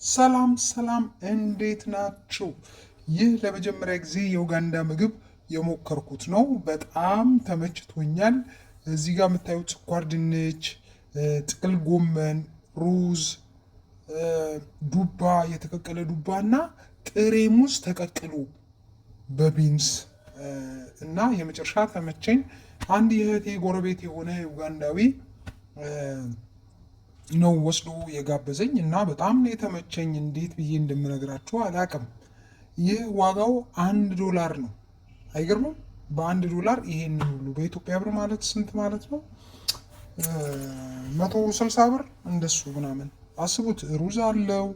ሰላም ሰላም፣ እንዴት ናችሁ? ይህ ለመጀመሪያ ጊዜ የኡጋንዳ ምግብ የሞከርኩት ነው። በጣም ተመችቶኛል። እዚህ ጋር የምታዩት ስኳር ድንች፣ ጥቅል ጎመን፣ ሩዝ፣ ዱባ፣ የተቀቀለ ዱባ እና ጥሬ ሙዝ ተቀቅሎ በቢንስ እና የመጨረሻ ተመቸኝ። አንድ የእህቴ ጎረቤት የሆነ ኡጋንዳዊ ነው ወስዶ የጋበዘኝ እና በጣም ነው የተመቸኝ። እንዴት ብዬ እንደምነግራችሁ አላቅም። ይህ ዋጋው $1 ነው። አይገርምም? $1 ይሄን ሁሉ በኢትዮጵያ ብር ማለት ስንት ማለት ነው? 160 ብር እንደሱ ምናምን አስቡት። ሩዝ አለው፣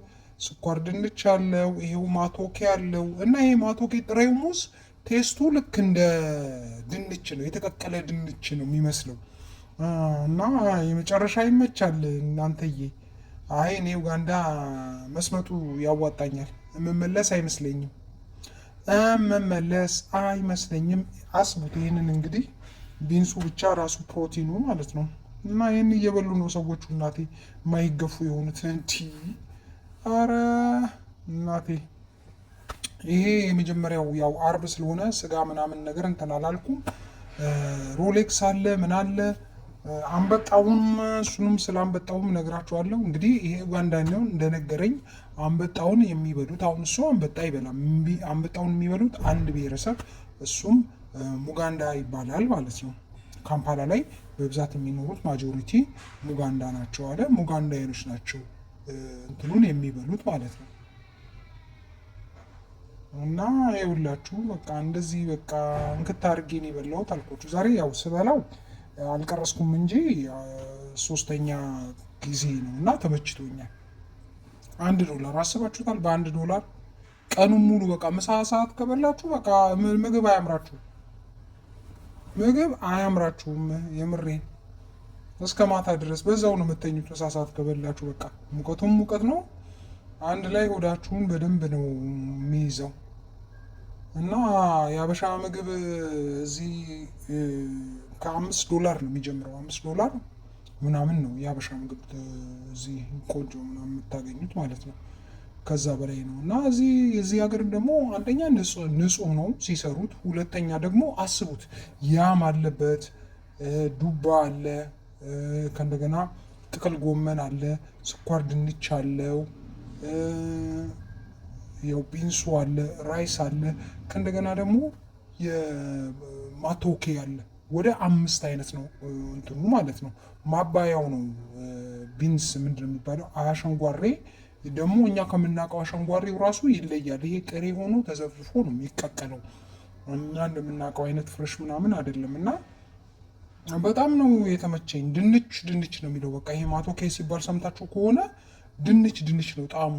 ስኳር ድንች አለው፣ ይሄው ማቶኬ አለው እና ይሄ ማቶኬ ጥሬው ሙዝ ቴስቱ ልክ እንደ ድንች ነው፣ የተቀቀለ ድንች ነው የሚመስለው እና የመጨረሻ ይመቻል እናንተዬ። አይ እኔ ኡጋንዳ መስመጡ ያዋጣኛል። የምመለስ አይመስለኝም። አስቡት ይህንን እንግዲህ ቢንሱ ብቻ ራሱ ፕሮቲኑ ማለት ነው። እና ይህን እየበሉ ነው ሰዎቹ እናቴ የማይገፉ የሆኑት እንቲ። አረ እናቴ ይሄ የመጀመሪያው ያው አርብ ስለሆነ ስጋ ምናምን ነገር እንትን አላልኩም። ሮሌክስ አለ ምን አለ አንበጣውም፣ እሱንም ስለ አንበጣውም ነግራችኋለሁ። እንግዲህ ይሄ ኡጋንዳኛውን እንደነገረኝ አንበጣውን የሚበሉት አሁን እሱ አንበጣ አይበላም። አንበጣውን የሚበሉት አንድ ብሔረሰብ እሱም ሙጋንዳ ይባላል ማለት ነው። ካምፓላ ላይ በብዛት የሚኖሩት ማጆሪቲ ሙጋንዳ ናቸው አለ። ሙጋንዳውያኖች ናቸው እንትኑን የሚበሉት ማለት ነው። እና ይኸውላችሁ በቃ እንደዚህ በቃ እንክት አድርጌ ነው የበላሁት አልኳችሁ። ዛሬ ያው ስበላው አልቀረስኩም እንጂ 3ኛ ጊዜ ነው እና ተመችቶኛል። $1 አስባችሁታል? $1 ቀኑን ሙሉ በቃ ምሳ ሰዓት ከበላችሁ በቃ ምግብ አያምራችሁም። የምሬን እስከ ማታ ድረስ በዛው ነው የምተኙት። ምሳ ሰዓት ከበላችሁ በቃ ሙቀቱም ሙቀት ነው፣ አንድ ላይ ሆዳችሁን በደንብ ነው የሚይዘው። እና የሀበሻ ምግብ እዚህ $5 ነው የሚጀምረው። $5 ምናምን ነው የሀበሻ ምግብ እዚህ ቆንጆ ምናምን የምታገኙት ማለት ነው። ከዛ በላይ ነው። እና የዚህ ሀገር ደግሞ አንደኛ ንጹህ ነው ሲሰሩት፣ ሁለተኛ ደግሞ አስቡት ያም አለበት፣ ዱባ አለ፣ ከእንደገና ጥቅል ጎመን አለ፣ ስኳር ድንች አለው፣ ያው ቢንሱ አለ፣ ራይስ አለ፣ ከእንደገና ደግሞ የማቶኬ አለ። ወደ 5 አይነት ነው እንትኑ ማለት ነው። ማባያው ነው ቢንስ ምንድን ነው የሚባለው? አሸንጓሬ ደግሞ እኛ ከምናውቀው አሸንጓሬው ራሱ ይለያል። ይሄ ጥሬ ሆኖ ተዘፍዝፎ ነው የሚቀቀለው። እኛ እንደምናውቀው አይነት ፍሬሽ ምናምን አይደለም። እና በጣም ነው የተመቸኝ። ድንች ነው የሚለው በቃ። ይሄ ማቶኬ ሲባል ሰምታችሁ ከሆነ ድንች ነው ጣዕሙ።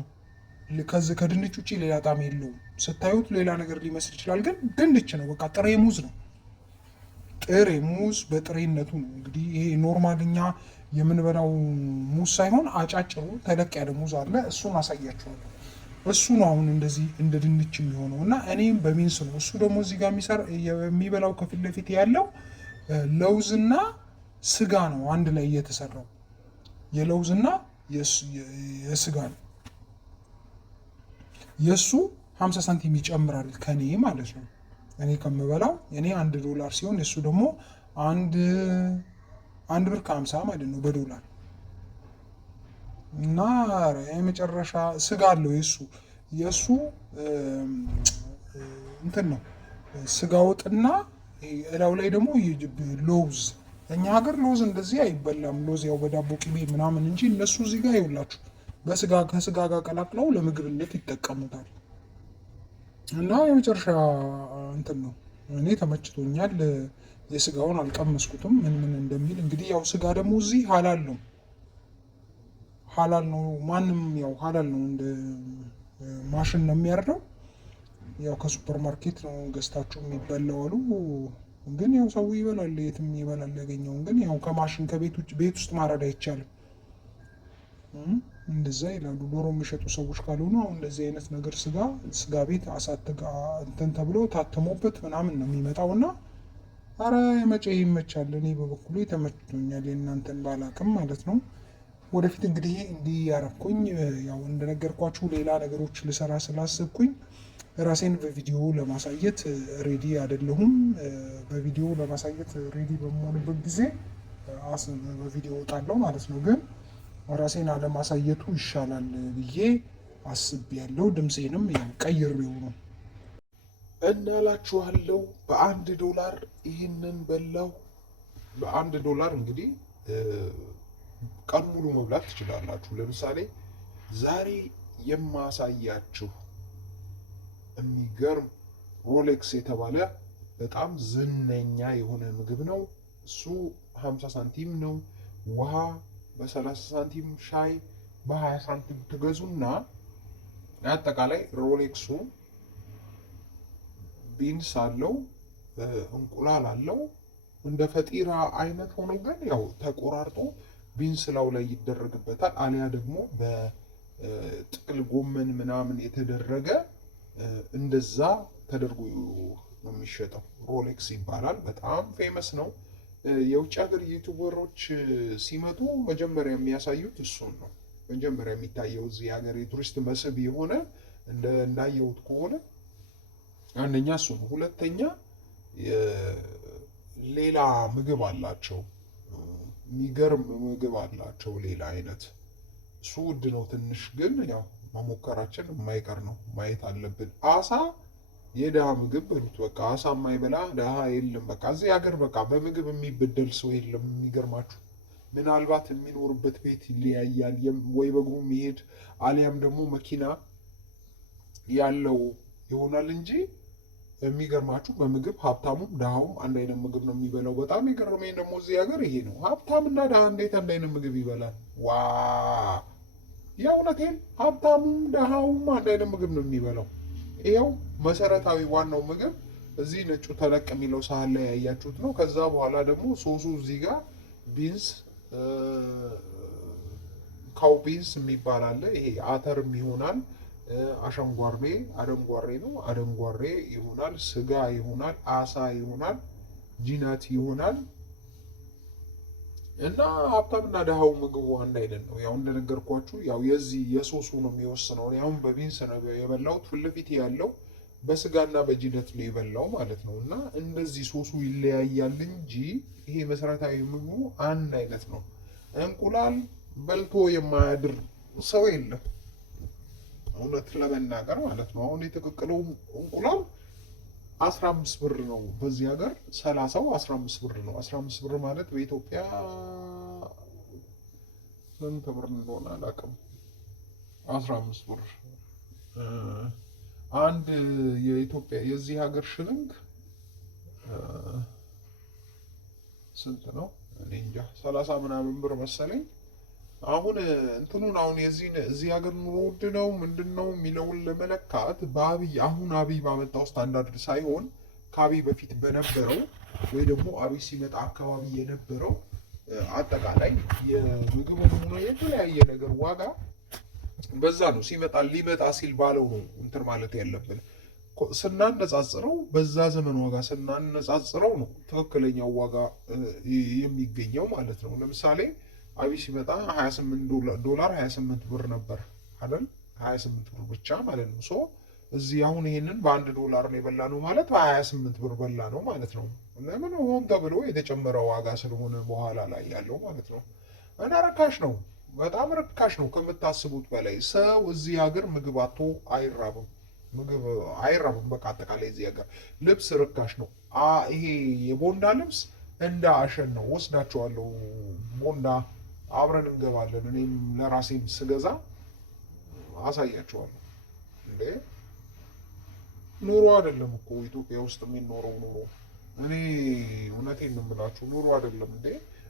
ከዚህ ከድንች ውጭ ሌላ ጣዕም የለውም። ስታዩት ሌላ ነገር ሊመስል ይችላል፣ ግን ድንች ነው በቃ። ጥሬ ሙዝ ነው። ጥሬ ሙዝ በጥሬነቱ ነው እንግዲህ። ይሄ ኖርማል እኛ የምንበላው ሙዝ ሳይሆን አጫጭሩ ተለቅ ያለ ሙዝ አለ። እሱን አሳያችኋለሁ። እሱ ነው አሁን እንደዚህ እንደ ድንች የሚሆነው እና እኔም በቢንስ ነው። እሱ ደግሞ እዚህ ጋር የሚበላው ከፊት ለፊት ያለው ለውዝና ስጋ ነው አንድ ላይ እየተሰራው። የለውዝና የስጋ ነው። የእሱ 50 ሳንቲም ይጨምራል ከኔ ማለት ነው። እኔ ከምበላው እኔ $1 ሲሆን የእሱ ደግሞ አንድ ብር ከ50 ማለት ነው በዶላር። እና የመጨረሻ ስጋ አለው የእሱ እንትን ነው ስጋ ወጥና እላው ላይ ደግሞ ሎዝ። እኛ ሀገር ሎዝ እንደዚህ አይበላም። ሎዝ ያው በዳቦ ቅቤ ምናምን እንጂ እነሱ እዚህ ጋር ይውላችሁ ከስጋ ጋር ቀላቅለው ለምግብነት ይጠቀሙታል። እና የመጨረሻ እንትን ነው። እኔ ተመችቶኛል። የስጋውን አልቀመስኩትም ምን እንደሚል እንግዲህ። ያው ስጋ ደግሞ እዚህ ሀላል ነው። ማንም ያው ሀላል ነው። እንደ ማሽን ነው የሚያርደው። ያው ከሱፐር ማርኬት ነው ገዝታችሁ የሚበላው አሉ። ግን ያው ሰው ይበላል፣ የትም ይበላል ያገኘውን። ግን ያው ከማሽን ቤት ውስጥ ማረድ አይቻልም። እንደዛ ይላሉ ዶሮ የሚሸጡ ሰዎች ካልሆኑ። አሁን እንደዚህ አይነት ነገር ስጋ ቤት አሳትጋ እንትን ተብሎ ታትሞበት ምናምን ነው የሚመጣው። እና አረ መቼ ይመቻል። እኔ በበኩሉ ተመችቶኛል። የእናንተን ባላቅም ማለት ነው። ወደፊት እንግዲህ እንዲህ ያረኩኝ ያው እንደነገርኳችሁ ሌላ ነገሮች ልሰራ ስላሰብኩኝ ራሴን በቪዲዮ ለማሳየት ሬዲ አይደለሁም። በቪዲዮ ለማሳየት ሬዲ በመሆንበት ጊዜ በቪዲዮ እወጣለሁ ማለት ነው። ግን ራሴን አለማሳየቱ ይሻላል ብዬ አስቤያለሁ። ድምፄንም ያው ቀይሬው ነው እናላችኋለሁ። $1 ይህንን በላው። $1 እንግዲህ ቀን ሙሉ መብላት ትችላላችሁ። ለምሳሌ ዛሬ የማሳያችሁ የሚገርም ሮሌክስ የተባለ በጣም ዝነኛ የሆነ ምግብ ነው። እሱ 50 ሳንቲም ነው። ውሃ በ30 ሳንቲም፣ ሻይ በ20 ሳንቲም ትገዙና አጠቃላይ ሮሌክሱ ቢንስ አለው፣ እንቁላል አለው። እንደ ፈጢራ አይነት ሆኖ ግን ያው ተቆራርጦ ቢንስ ላው ላይ ይደረግበታል። አሊያ ደግሞ በጥቅል ጎመን ምናምን የተደረገ እንደዛ ተደርጎ ነው የሚሸጠው። ሮሌክስ ይባላል። በጣም ፌመስ ነው። የውጭ ሀገር ዩቱበሮች ሲመጡ መጀመሪያ የሚያሳዩት እሱን ነው። መጀመሪያ የሚታየው እዚህ ሀገር የቱሪስት መስህብ የሆነ እንዳየሁት ከሆነ አንደኛ እሱ ነው። ሁለተኛ ሌላ ምግብ አላቸው። የሚገርም ምግብ አላቸው ሌላ አይነት። እሱ ውድ ነው ትንሽ፣ ግን ያው መሞከራችን የማይቀር ነው። ማየት አለብን። አሳ የድሃ ምግብ በሉት በቃ። አሳ የማይበላ ድሃ የለም። በቃ እዚህ ሀገር በቃ በምግብ የሚበደል ሰው የለም። የሚገርማችሁ ምናልባት የሚኖርበት ቤት ይለያያል። ወይ በእግሩ የሚሄድ አሊያም ደግሞ መኪና ያለው ይሆናል እንጂ የሚገርማችሁ በምግብ ሀብታሙም ድሃውም አንድ አይነት ምግብ ነው የሚበላው። በጣም የገረመኝ ደግሞ እዚህ ሀገር ይሄ ነው። ሀብታምና ድሃ እንዴት አንድ አይነት ምግብ ይበላል? ዋ የእውነቴን፣ ሀብታሙም ድሃውም አንድ አይነት ምግብ ነው የሚበላው። ይኸው መሰረታዊ ዋናው ምግብ እዚህ ነጩ ተለቅ የሚለው ሳህን ላይ ያያችሁት ነው። ከዛ በኋላ ደግሞ ሶሱ እዚህ ጋር ቢንስ፣ ካው ቢንስ የሚባል አለ። ይሄ አተርም ይሆናል። አሸንጓሬ አደንጓሬ ነው፣ አደንጓሬ ይሆናል። ስጋ ይሆናል፣ አሳ ይሆናል፣ ጂናት ይሆናል። እና ሀብታምና ድሃው ምግቡ አንድ አይነት ነው። ያው እንደነገርኳችሁ ያው የዚህ የሶሱ ነው የሚወስነው። አሁን በቢንስ ነው የበላሁት። ፊት ለፊት ያለው በስጋና በጂነት ነው የበላው ማለት ነው። እና እንደዚህ ሶሱ ይለያያል እንጂ ይሄ መሰረታዊ ምግቡ አንድ አይነት ነው። እንቁላል በልቶ የማያድር ሰው የለም፣ እውነት ለመናገር ማለት ነው። አሁን የተቀቀለው እንቁላል 15 ብር ነው በዚህ ሀገር፣ 30ው 15 ብር ነው። 15 ብር ማለት በኢትዮጵያ ስንት ብር እንደሆነ አላውቅም። 15 ብር አንድ የኢትዮጵያ የዚህ ሀገር ሽልንግ ስንት ነው? እኔ እንጃ 30 ምናምን ብር መሰለኝ። አሁን እንትኑን አሁን እዚህ ሀገር ኑሮ ውድ ነው ምንድን ነው የሚለውን ለመለካት አሁን አብይ ባመጣው ስታንዳርድ ሳይሆን ከአብይ በፊት በነበረው ወይ ደግሞ አብይ ሲመጣ አካባቢ የነበረው አጠቃላይ የምግብ ሆኖ የተለያየ ነገር ዋጋ በዛ ነው ሊመጣ ሲል ባለው ነው እንትን ማለት ያለብን። ስናነጻጽረው በዛ ዘመን ዋጋ ስናነጻጽረው ነው ትክክለኛው ዋጋ የሚገኘው ማለት ነው። ለምሳሌ አብይ ሲመጣ $28 $28 ብር ነበር አይደል? 28 ብር ብቻ ማለት ነው። ሶ እዚህ አሁን ይሄንን $1 ነው የበላ ነው ማለት በ28 ብር በላ ነው ማለት ነው። ለምን ሆን ተብሎ የተጨመረ ዋጋ ስለሆነ በኋላ ላይ ያለው ማለት ነው። እና ርካሽ ነው፣ በጣም ርካሽ ነው ከምታስቡት በላይ። ሰው እዚህ ሀገር ምግብ አጥቶ አይራብም፣ ምግብ አይራብም። በቃ አጠቃላይ እዚህ ሀገር ልብስ ርካሽ ነው። ይሄ የቦንዳ ልብስ እንደ አሸን ነው። ወስዳቸዋለሁ ቦንዳ አብረን እንገባለን። እኔም ለራሴም ስገዛ አሳያቸዋለሁ። እንዴ ኑሮ አይደለም እኮ ኢትዮጵያ ውስጥ የሚኖረው ኑሮ። እኔ እውነቴን ነው የምላችሁ፣ ኑሮ አይደለም እንዴ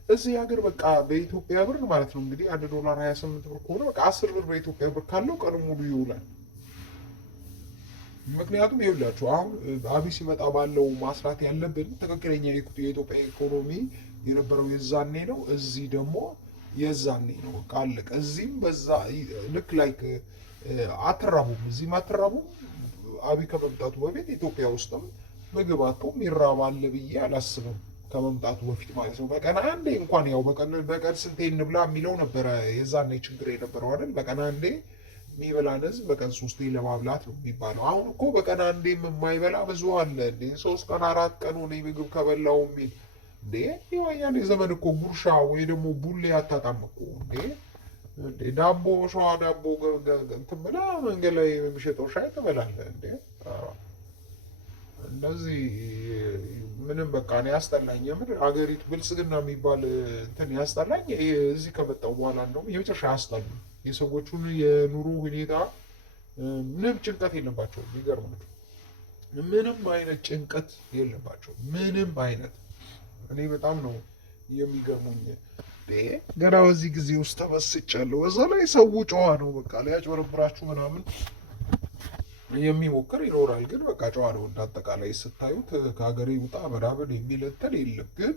እዚህ ሀገር። በቃ በኢትዮጵያ ብር ማለት ነው እንግዲህ $1 28 ብር ከሆነ በቃ 10 ብር በኢትዮጵያ ብር ካለው ቀን ሙሉ ይውላል። ምክንያቱም ይኸውላችሁ አሁን አብይ ሲመጣ ባለው ማስራት ያለብን ትክክለኛ የኢትዮጵያ ኢኮኖሚ የነበረው የዛኔ ነው። እዚህ ደግሞ የዛኔ ነው። ቃልቅ እዚህም በዛ ልክ ላይክ አትራቡም፣ እዚህም አትራቡም። አብይ ከመምጣቱ በፊት ኢትዮጵያ ውስጥም ምግብ አጥቶም ይራባል ብዬ አላስብም። ከመምጣቱ በፊት ማለት ነው። በቀን አንዴ እንኳን ያው በቀን ስንቴ እንብላ የሚለው ነበረ የዛኔ ችግር የነበረው አይደል? በቀን አንዴ የሚበላን ህዝብ በቀን 3 ለማብላት ነው የሚባለው። አሁን እኮ በቀን አንዴም የማይበላ ብዙ አለ እንዴ! 3 ቀን 4 ቀን ሆነ ምግብ ከበላው የሚል እንዴ! ያኔ ዘመን እኮ ጉርሻ ወይ ደግሞ ቡሌ አታጣም እኮ እንዴ! ዳቦ ሸዋ ዳቦ እንትን ብላ መንገድ ላይ የሚሸጠው ሻይ ትበላለህ እንዴ! እንደዚህ ምንም በቃ እኔ ያስጠላኝ የምር ሀገሪቱ ብልጽግና የሚባል እንትን ያስጠላኝ። እዚህ ከመጣሁ በኋላ እንደውም የመጨረሻ ያስጠሉ የሰዎቹን የኑሮ ሁኔታ ምንም ጭንቀት የለባቸውም። የሚገርማቸው ምንም አይነት ጭንቀት የለባቸው ምንም አይነት። እኔ በጣም ነው የሚገርሙኝ። ገና በዚህ ጊዜ ውስጥ ተመስጫለሁ። በዛ ላይ ሰው ጨዋ ነው። በቃ ሊያጭበረብራችሁ ምናምን የሚሞክር ይኖራል፣ ግን በቃ ጨዋ ነው እንዳጠቃላይ ስታዩት። ከሀገሬ ውጣ ምናምን የሚል እንትን የለም፣ ግን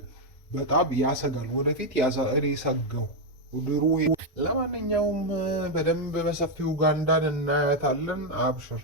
በጣም ያሰጋል። ወደፊት እኔ ሰጋው ድሮ። ለማንኛውም በደንብ በሰፊው ኡጋንዳን እናያታለን። አብሽር